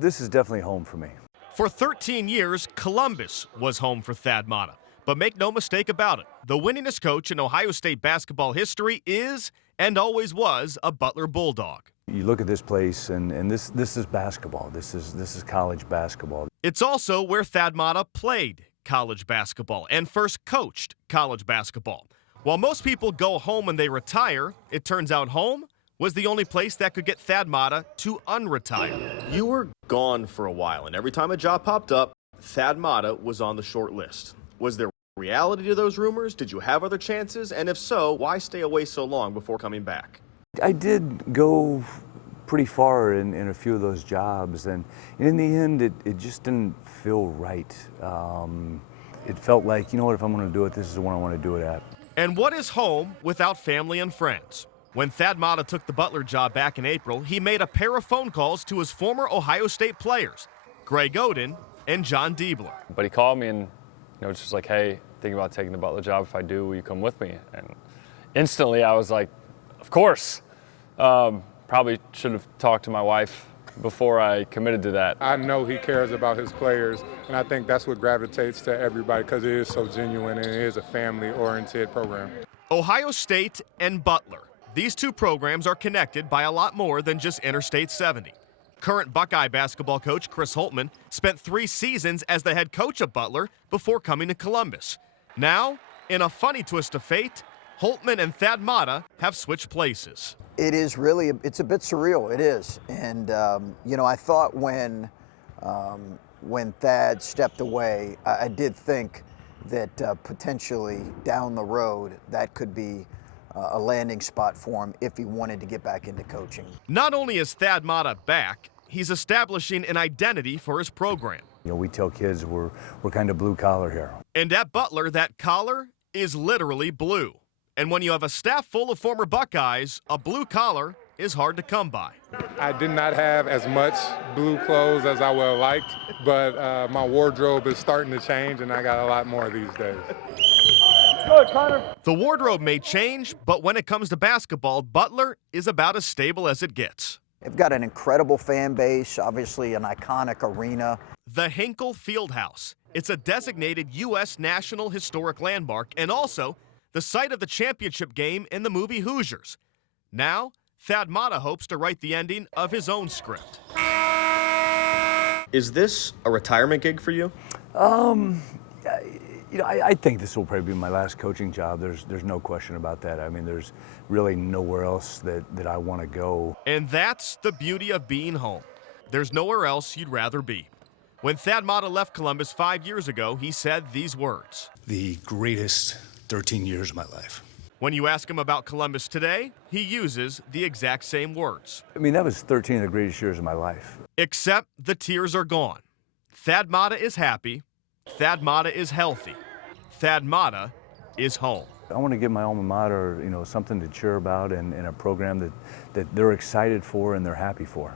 This is definitely home for me. For 13 years, Columbus was home for Thad Matta. But make no mistake about it, the winningest coach in Ohio State basketball history is and always was a Butler Bulldog. You look at this place, and this is basketball. This is college basketball. It's also where Thad Matta played college basketball and first coached college basketball. While most people go home when they retire, it turns out home was the only place that could get Thad Matta to unretire. You were gone for a while, and every time a job popped up, Thad Matta was on the short list. Was there reality to those rumors? Did you have other chances? And if so, why stay away so long before coming back? I did go pretty far in a few of those jobs, and in the end, it just didn't feel right. It felt like, you know what, if I'm going to do it, this is the one I want to do it at. And what is home without family and friends? When Thad Matta took the Butler job back in April, he made a pair of phone calls to his former Ohio State players, Greg Oden and John Diebler. But he called me and just like, hey, thinking about taking the Butler job. If I do, will you come with me? And instantly I was like, of course. Probably should have talked to my wife before I committed to that. I know he cares about his players, and I think that's what gravitates to everybody because it is so genuine and it is a family-oriented program. Ohio State and Butler. These two programs are connected by a lot more than just Interstate 70. Current Buckeye basketball coach Chris Holtmann spent 3 seasons as the head coach of Butler before coming to Columbus. Now, in a funny twist of fate, Holtmann and Thad Matta have switched places. It is really, it's a bit surreal, it is. And, I thought when Thad stepped away, I did think that potentially down the road that could be a landing spot for him if he wanted to get back into coaching. Not only is Thad Matta back, he's establishing an identity for his program. We tell kids we're kind of blue collar here. And at Butler, that collar is literally blue. And when you have a staff full of former Buckeyes, a blue collar is hard to come by. I did not have as much blue clothes as I would have liked, but my wardrobe is starting to change, and I got a lot more these days. Good, Connor. The wardrobe may change, but when it comes to basketball, Butler is about as stable as it gets. They've got an incredible fan base, obviously an iconic arena. The Hinkle Fieldhouse. It's a designated U.S. National Historic Landmark and also the site of the championship game in the movie Hoosiers. Now, Thad Matta hopes to write the ending of his own script. Is this a retirement gig for you? I think this will probably be my last coaching job. There's no question about that. I mean, there's really nowhere else that I want to go. And that's the beauty of being home. There's nowhere else you'd rather be. When Thad Matta left Columbus 5 years ago, he said these words. The greatest 13 years of my life. When you ask him about Columbus today, he uses the exact same words. I mean, that was 13 of the greatest years of my life. Except the tears are gone. Thad Matta is happy. Thad Matta is healthy. Thad Matta is home. I want to give my alma mater, something to cheer about and a program that they're excited for and they're happy for.